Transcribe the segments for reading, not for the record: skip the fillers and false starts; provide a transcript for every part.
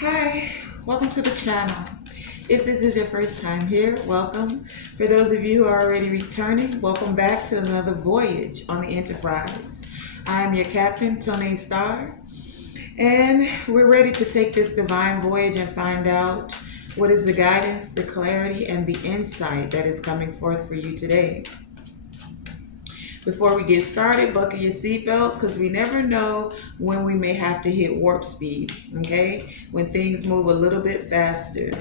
Hi, welcome to the channel. If this is your first time here, welcome. For those of you who are already returning, welcome back to another voyage on the Enterprise. I'm your captain, Tonae Star, and we're ready to take this divine voyage and find out what is the guidance, the clarity, and the insight that is coming forth for you today. Before we get started, buckle your seatbelts because we never know when we may have to hit warp speed, okay? When things move a little bit faster,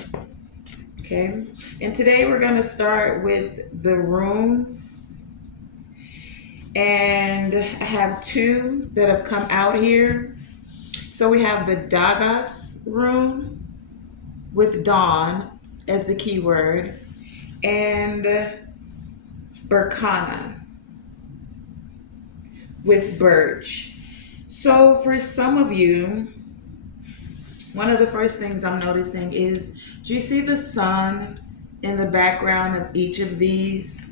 okay? And today we're going to start with the runes. And I have two that have come out here. So we have the Dagas rune with dawn as the keyword, and Berkana with birch. So for some of you, one of the first things I'm noticing is, do you see the sun in the background of each of these?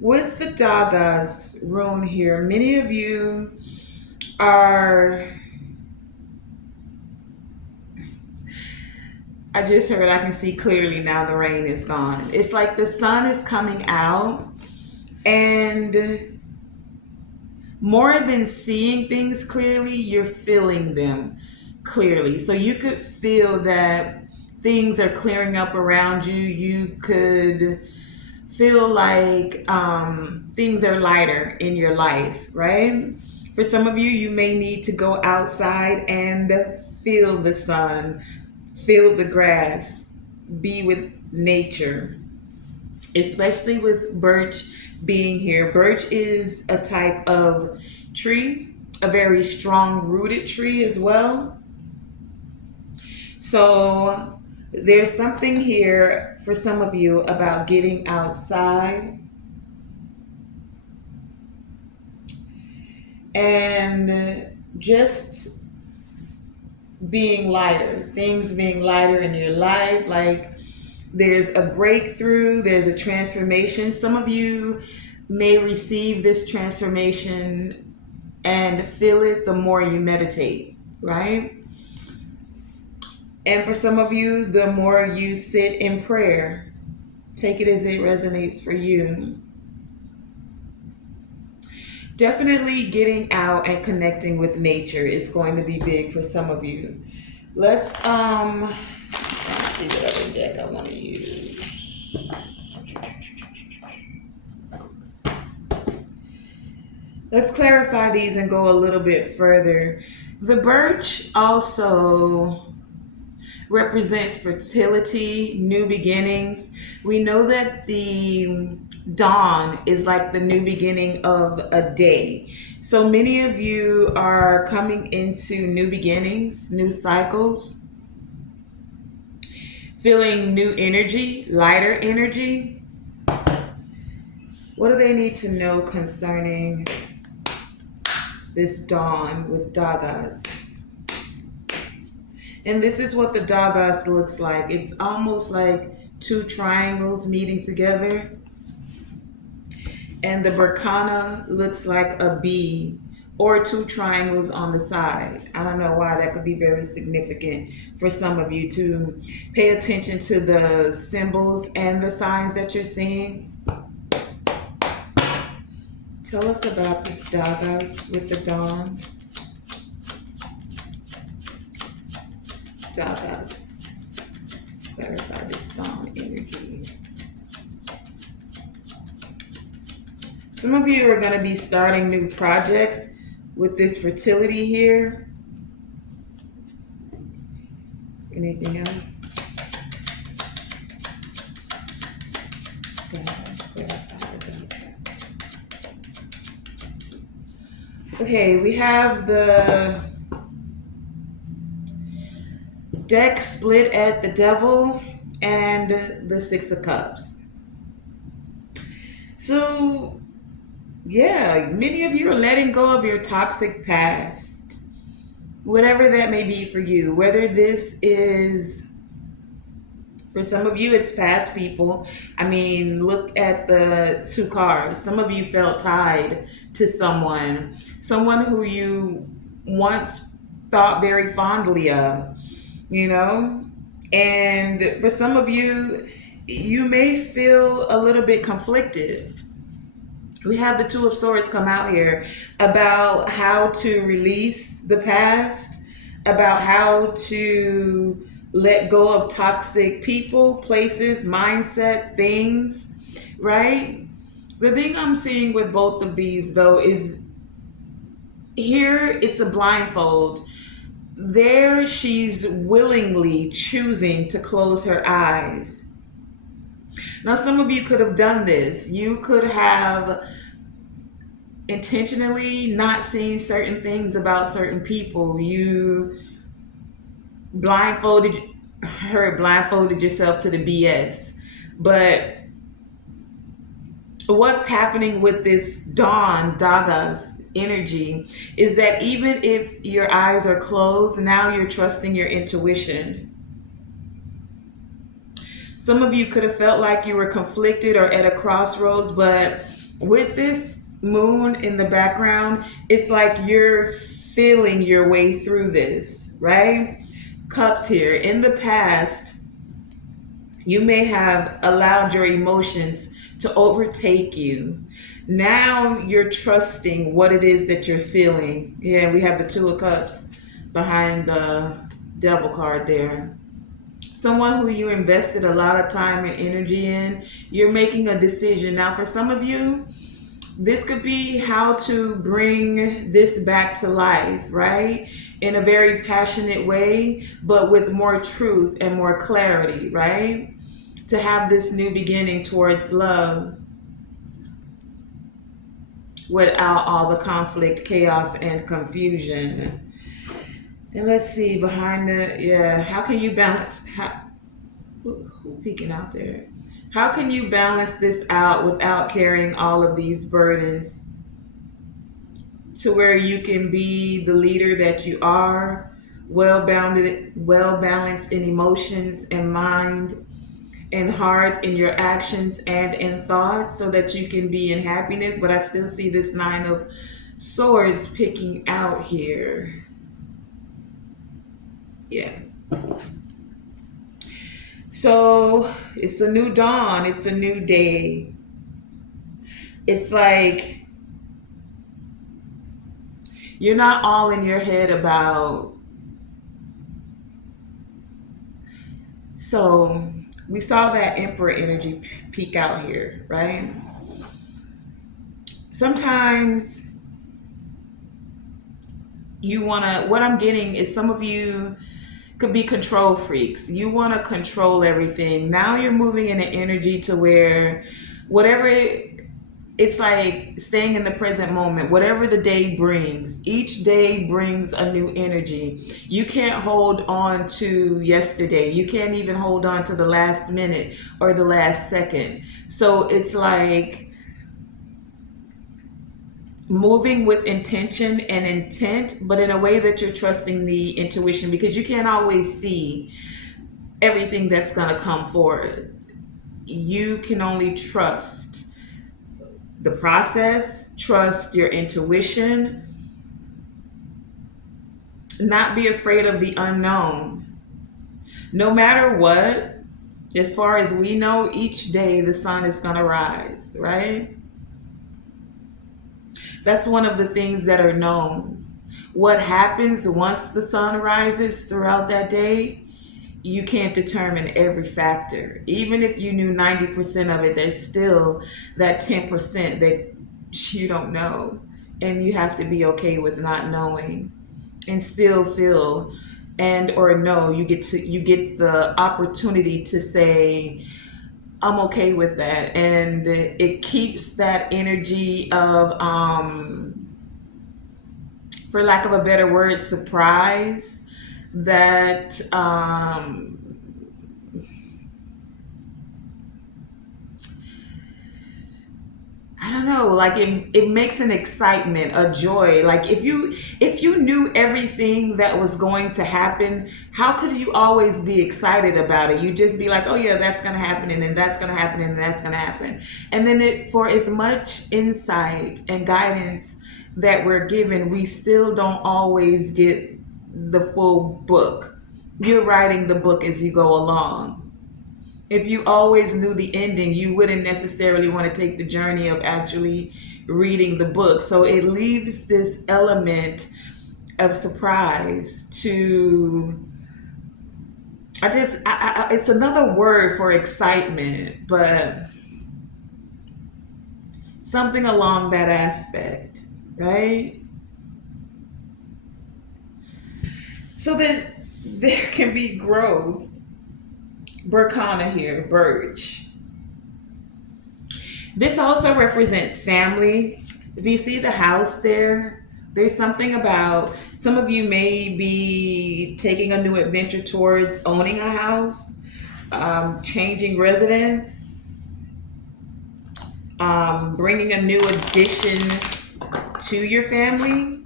With the Dagas rune here, many of you are, I just heard, I can see clearly now the rain is gone. It's like the sun is coming out, and more than seeing things clearly, you're feeling them clearly. So you could feel that things are clearing up around you. You could feel like things are lighter in your life, right? For some of you, you may need to go outside and feel the sun, feel the grass, be with nature, especially with birch being here. Birch is a type of tree, a very strong rooted tree as well. So there's something here for some of you about getting outside and just being lighter, things being lighter in your life. Like there's a breakthrough, there's a transformation. Some of you may receive this transformation and feel it the more you meditate, right? And for some of you, the more you sit in prayer. Take it as it resonates for you. Definitely getting out and connecting with nature is going to be big for some of you. Let's see what other deck I want to use. Let's clarify these and go a little bit further. The birch also represents fertility, new beginnings. We know that the dawn is like the new beginning of a day. So many of you are coming into new beginnings, new cycles, feeling new energy, lighter energy. What do they need to know concerning this dawn with Dagas? And this is what the Dagas looks like. It's almost like two triangles meeting together. And the Berkana looks like a B or two triangles on the side. I don't know why that could be very significant for some of you to pay attention to the symbols and the signs that you're seeing. Tell us about this Dagas with the dawn. Dagas. Clarify this dawn energy. Some of you are going to be starting new projects with this fertility here. Anything else? Okay, we have the deck split at the Devil and the Six of Cups. So yeah, many of you are letting go of your toxic past, whatever that may be for you. Whether this is, for some of you, it's past people. I mean, look at the two cards. Some of you felt tied to someone who you once thought very fondly of. you know? And for some of you, you may feel a little bit conflicted. We have the Two of Swords come out here about how to release the past, about how to let go of toxic people, places, mindset, things, right? The thing I'm seeing with both of these, though, is here it's a blindfold. There, she's willingly choosing to close her eyes. Now, some of you could have done this. You could have intentionally not seen certain things about certain people. You blindfolded blindfolded yourself to the BS. But what's happening with this Dagas energy is that even if your eyes are closed, now you're trusting your intuition. Some of you could have felt like you were conflicted or at a crossroads, but with this moon in the background, it's like you're feeling your way through this, right? Cups here. In the past, you may have allowed your emotions to overtake you. Now you're trusting what it is that you're feeling. Yeah, we have the Two of Cups behind the Devil card there. Someone who you invested a lot of time and energy in, you're making a decision. Now, for some of you, this could be how to bring this back to life, right? In a very passionate way, but with more truth and more clarity, right? To have this new beginning towards love without all the conflict, chaos, and confusion. And let's see, behind the, yeah, how can you balance, who peeking out there? How can you balance this out without carrying all of these burdens to where you can be the leader that you are, well-bounded, well-balanced in emotions and mind and heart, in your actions and in thoughts, so that you can be in happiness? But I still see this Nine of Swords picking out here. Yeah. So it's a new dawn, it's a new day. It's like you're not all in your head about. So we saw that Emperor energy peek out here, right? Sometimes you want to, what I'm getting is some of you could be control freaks. You want to control everything. Now you're moving in an energy to where whatever it's like staying in the present moment, whatever the day brings. Each day brings a new energy. You can't hold on to yesterday. You can't even hold on to the last minute or the last second. So it's like moving with intention and intent, but in a way that you're trusting the intuition, because you can't always see everything that's going to come forward. You can only trust the process, trust your intuition, not be afraid of the unknown. No matter what, as far as we know, each day the sun is going to rise, right? That's one of the things that are known. What happens once the sun rises throughout that day, you can't determine every factor. Even if you knew 90% of it, there's still that 10% that you don't know. And you have to be okay with not knowing and still feel and or know. You get the opportunity to say, I'm okay with that. And it keeps that energy of for lack of a better word, surprise, that I don't know, like it makes an excitement, a joy. Like if you knew everything that was going to happen, how could you always be excited about it? You just be like, oh yeah, that's gonna happen, and then that's gonna happen, and that's gonna happen. And then for as much insight and guidance that we're given, we still don't always get the full book. you're writing the book as you go along. If you always knew the ending, you wouldn't necessarily want to take the journey of actually reading the book. So it leaves this element of surprise to, it's another word for excitement, but something along that aspect, right? So that there can be growth. Burkana here, birch. This also represents family. If you see the house there, there's something about, some of you may be taking a new adventure towards owning a house, changing residence, bringing a new addition to your family.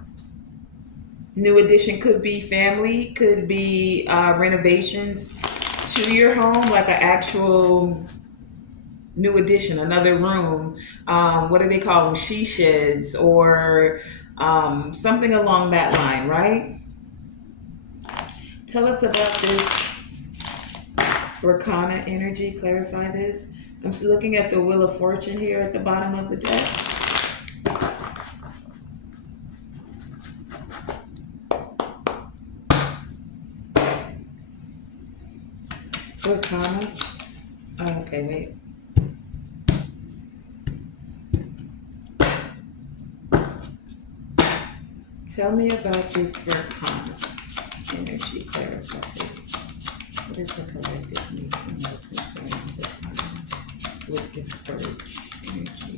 New addition could be family, could be renovations to your home, like an actual new addition, another room. What do they call them? She sheds or something along that line, right? Tell us about this Rakana energy. Clarify this. I'm looking at the Wheel of Fortune here at the bottom of the deck. Rakana. Oh, okay, wait. Tell me about this Rakana energy. Clarify this. What is the collective need to know concerning Rakana with this purge energy?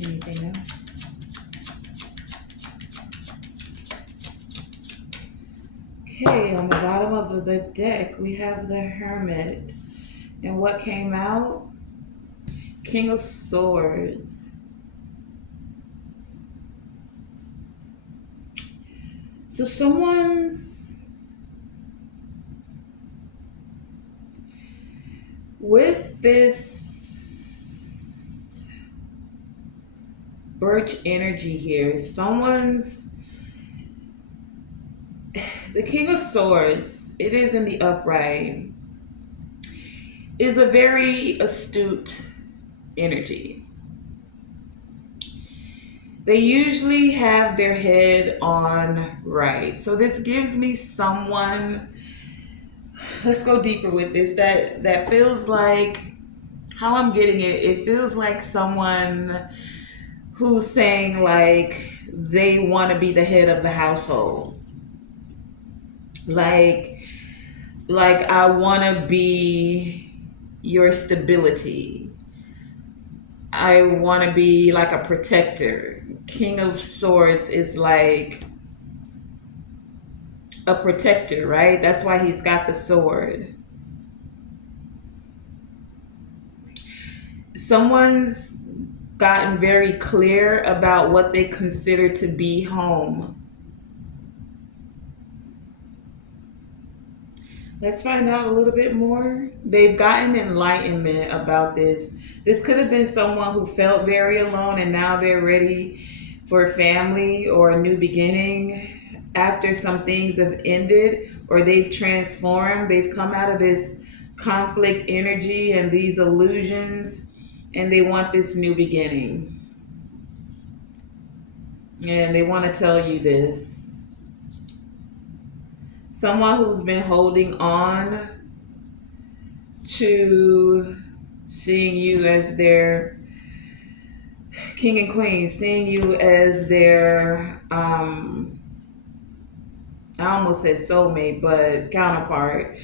Anything else? Okay, on the bottom of the deck, we have the Hermit. And what came out? King of Swords. So someone's with this birch energy here. Someone's, the King of Swords, it is in the upright, is a very astute energy. They usually have their head on right. So this gives me someone, let's go deeper with this, that feels like, how I'm getting it, it feels like someone who's saying like they want to be the head of the household. Like I want to be your stability. I want to be like a protector. King of Swords is like a protector, right? That's why he's got the sword. Someone's gotten very clear about what they consider to be home. Let's find out a little bit more. They've gotten enlightenment about this. This could have been someone who felt very alone and now they're ready for family or a new beginning after some things have ended or they've transformed. They've come out of this conflict energy and these illusions and they want this new beginning. And they want to tell you this. Someone who's been holding on to seeing you as their king and queen, seeing you as their, I almost said soulmate, but counterpart.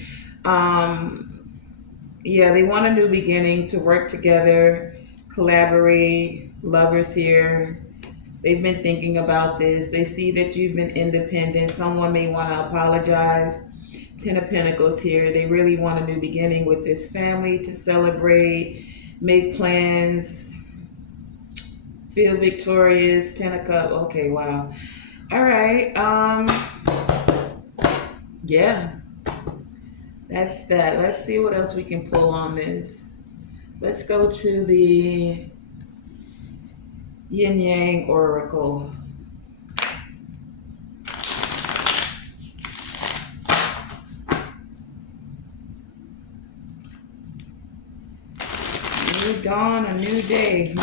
Yeah, they want a new beginning, to work together, collaborate, lovers here. They've been thinking about this. They see that you've been independent. Someone may want to apologize. Ten of Pentacles here. They really want a new beginning with this family, to celebrate, make plans, feel victorious. Ten of Cups. Okay, wow. All right. Yeah. That's that. Let's see what else we can pull on this. Let's go to the Yin Yang Oracle. New dawn, a new day.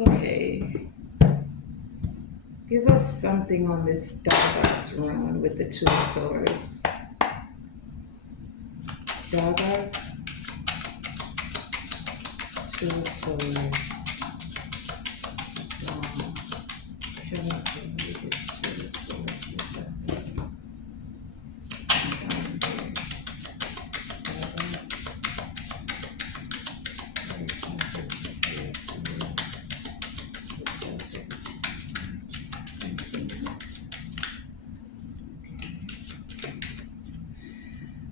Okay. Give us something on this Dagas rune with the Two of Swords. Dagas, Two of Swords. Heaven, Two of Swords.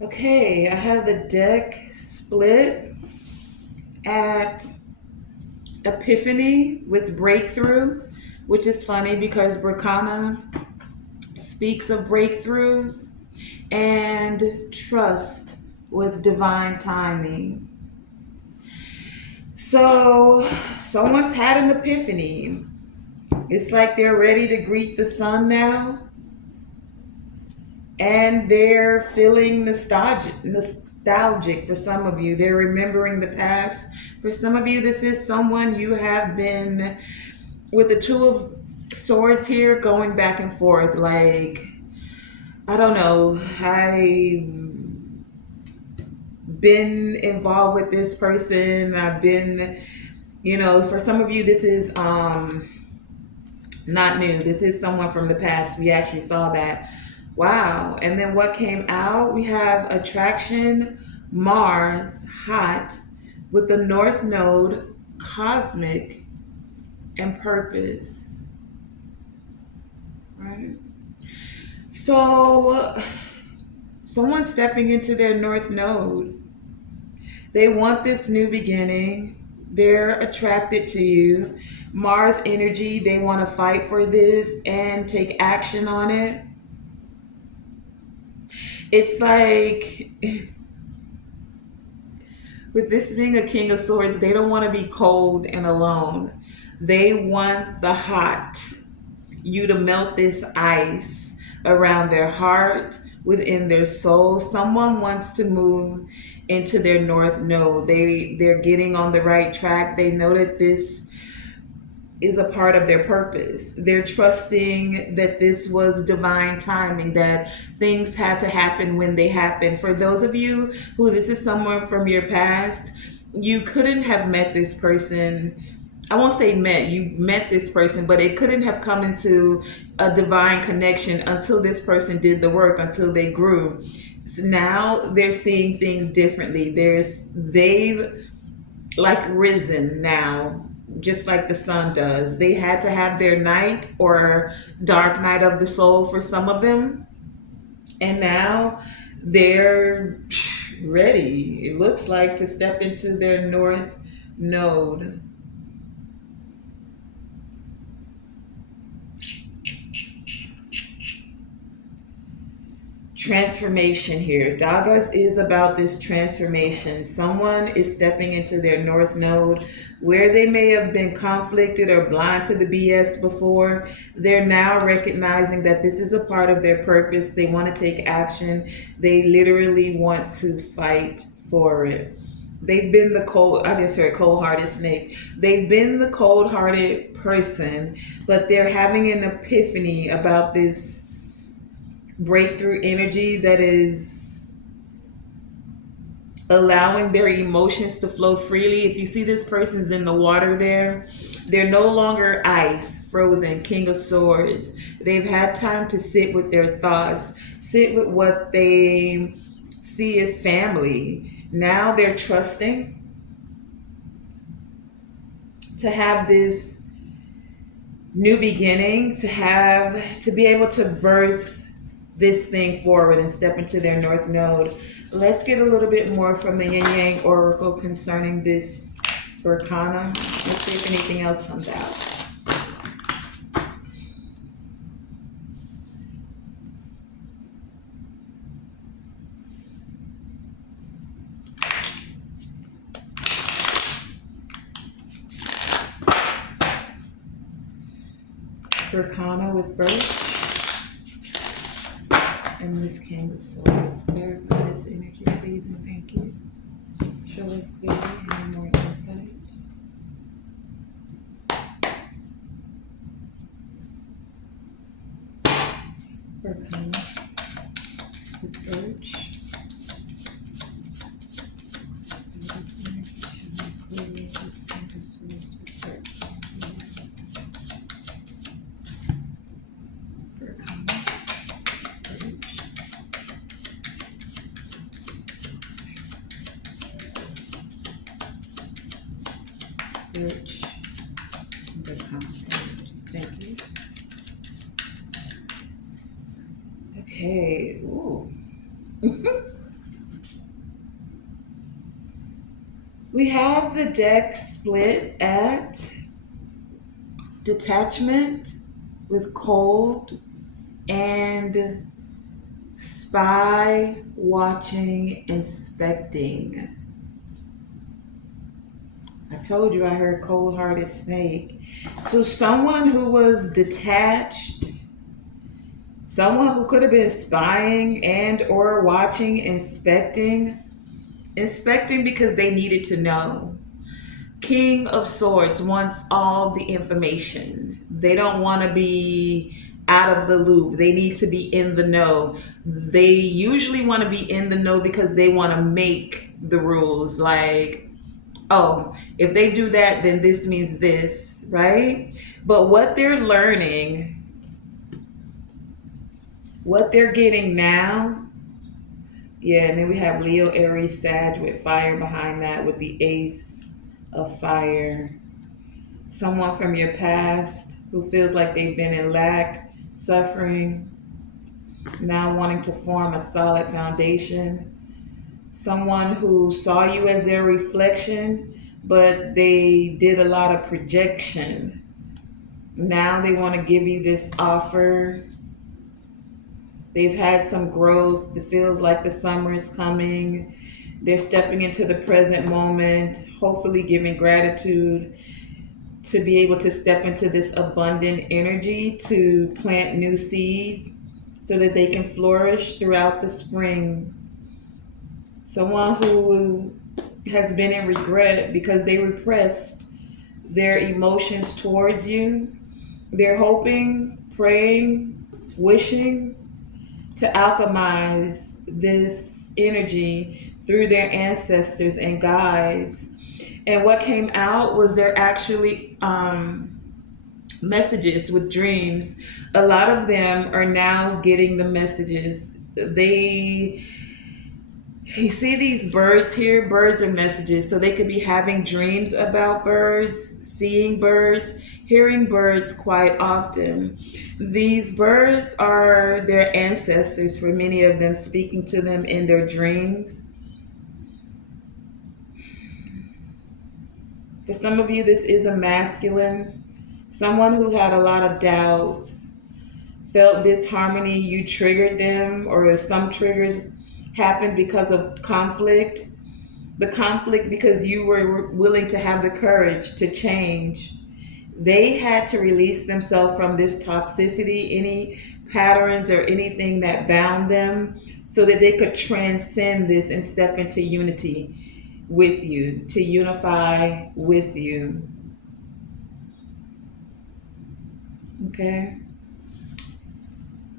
Okay, I have the deck split at Epiphany with Breakthrough, which is funny because Berkana speaks of breakthroughs, and Trust with Divine Timing. So, someone's had an epiphany. It's like they're ready to greet the sun now. And they're feeling nostalgic for some of you. They're remembering the past. For some of you, this is someone you have been with the Two of Swords here going back and forth. Like, I don't know. I've been involved with this person. I've been, for some of you, this is not new. This is someone from the past. We actually saw that. Wow. And then what came out? We have attraction, Mars, hot, with the North Node, cosmic, and purpose. Right? So, someone's stepping into their North Node. They want this new beginning. They're attracted to you. Mars energy, they want to fight for this and take action on it. It's like, with this being a King of Swords, they don't want to be cold and alone. They want the hot, you to melt this ice around their heart, within their soul. Someone wants to move into their North Node. They're getting on the right track. They know that this is a part of their purpose. They're trusting that this was divine timing, that things had to happen when they happen. For those of you who this is someone from your past, you couldn't have met this person. I won't say met, you met this person, but it couldn't have come into a divine connection until this person did the work, until they grew. So now they're seeing things differently. They've like risen now, just like the sun does. They had to have their night or dark night of the soul for some of them. And now they're ready, it looks like, to step into their North Node. Transformation here. Dagas is about this transformation. Someone is stepping into their North Node where they may have been conflicted or blind to the BS before. They're now recognizing that this is a part of their purpose. They want to take action. They literally want to fight for it. They've been the I just heard cold-hearted snake. They've been the cold-hearted person, but they're having an epiphany about this breakthrough energy that is allowing their emotions to flow freely. If you see this person's in the water there, they're no longer ice, frozen, King of Swords. They've had time to sit with their thoughts, sit with what they see as family. Now they're trusting to have this new beginning, to be able to birth this thing forward and step into their North Node. Let's get a little bit more from the Yin Yang Oracle concerning this Berkana. Let's see if anything else comes out. Turkana with birth. And Miss King of Swords. Clarify this energy, please, and thank you. Show us clearly any more insight. Turkana with birch. This energy show me clearly this King of Swords with birch. Turkana, birch. Birch. Turkana. Thank you. Okay. Ooh. We have the deck split at detachment with cold and spy, watching, inspecting. I told you I heard cold-hearted snake. So someone who was detached, someone who could have been spying and or watching, inspecting because they needed to know. King of Swords wants all the information. They don't want to be out of the loop. They need to be in the know. They usually want to be in the know because they want to make the rules. Like, oh, if they do that, then this means this, right? But what they're learning, what they're getting now, yeah, and then we have Leo, Aries, Sag with fire behind that with the Ace of Fire. Someone from your past who feels like they've been in lack, suffering, now wanting to form a solid foundation. Someone who saw you as their reflection, but they did a lot of projection. Now they want to give you this offer. They've had some growth. It feels like the summer is coming. They're stepping into the present moment, hopefully giving gratitude to be able to step into this abundant energy to plant new seeds so that they can flourish throughout the spring. Someone who has been in regret because they repressed their emotions towards you. They're hoping, praying, wishing to alchemize this energy through their ancestors and guides. And what came out was they're actually messages with dreams. A lot of them are now getting the messages. You see these birds here? Birds are messages. So they could be having dreams about birds, seeing birds, hearing birds quite often. These birds are their ancestors for many of them, speaking to them in their dreams. For some of you, this is a masculine, someone who had a lot of doubts, felt disharmony, you triggered them, or some triggers happened because of conflict. The conflict because you were willing to have the courage to change. They had to release themselves from this toxicity, any patterns or anything that bound them, so that they could transcend this and step into unity with you, to unify with you. Okay?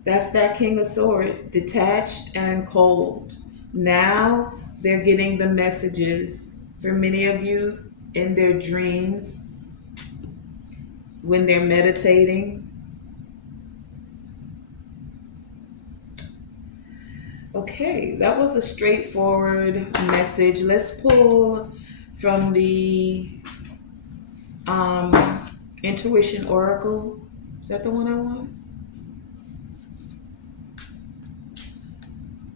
That's that King of Swords, detached and cold. Now they're getting the messages for many of you in their dreams, when they're meditating. Okay, that was a straightforward message. Let's pull from the Intuition Oracle. Is that the one I want?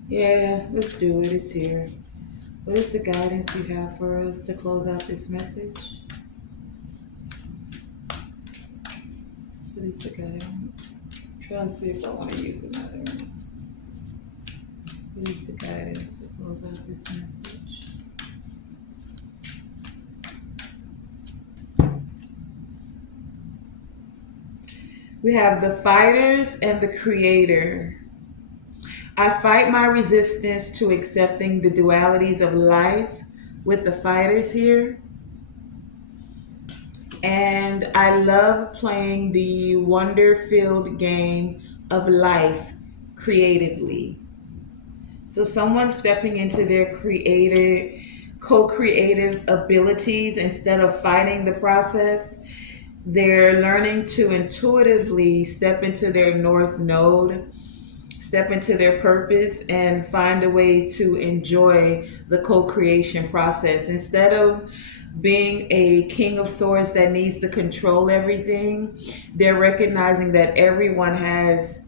Yeah, let's do it. It's here. What is the guidance you have for us to close out this message? What is the guidance? I'm trying to see if I want to use another one. What is the guidance to close out this message? We have the fighters and the creator. I fight my resistance to accepting the dualities of life with the fighters here. And I love playing the wonder filled game of life creatively. So, someone stepping into their creative, co creative abilities instead of fighting the process, they're learning to intuitively step into their North Node, step into their purpose, and find a way to enjoy the co creation process. Instead of being a king of swords that needs to control everything, they're recognizing that everyone has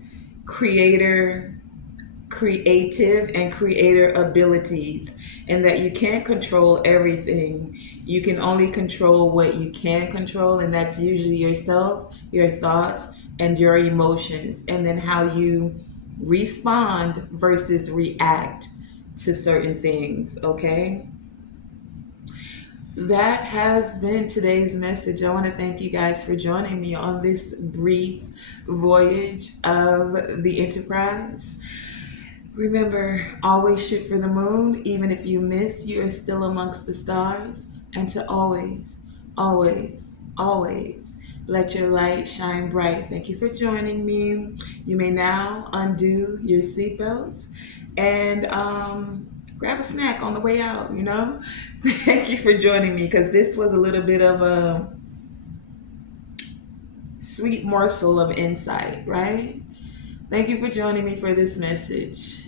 creator creative and creator abilities, and that you can't control everything. You can only control what you can control, and that's usually yourself, your thoughts, and your emotions, and then how you respond versus react to certain things. Okay, that has been today's message. I want to thank you guys for joining me on this brief voyage of the Enterprise. Remember, always shoot for the moon. Even if you miss, you are still amongst the stars. And to always, always, always let your light shine bright. Thank you for joining me. You may now undo your seatbelts and grab a snack on the way out, you know? Thank you for joining me, because this was a little bit of a sweet morsel of insight, right? Thank you for joining me for this message.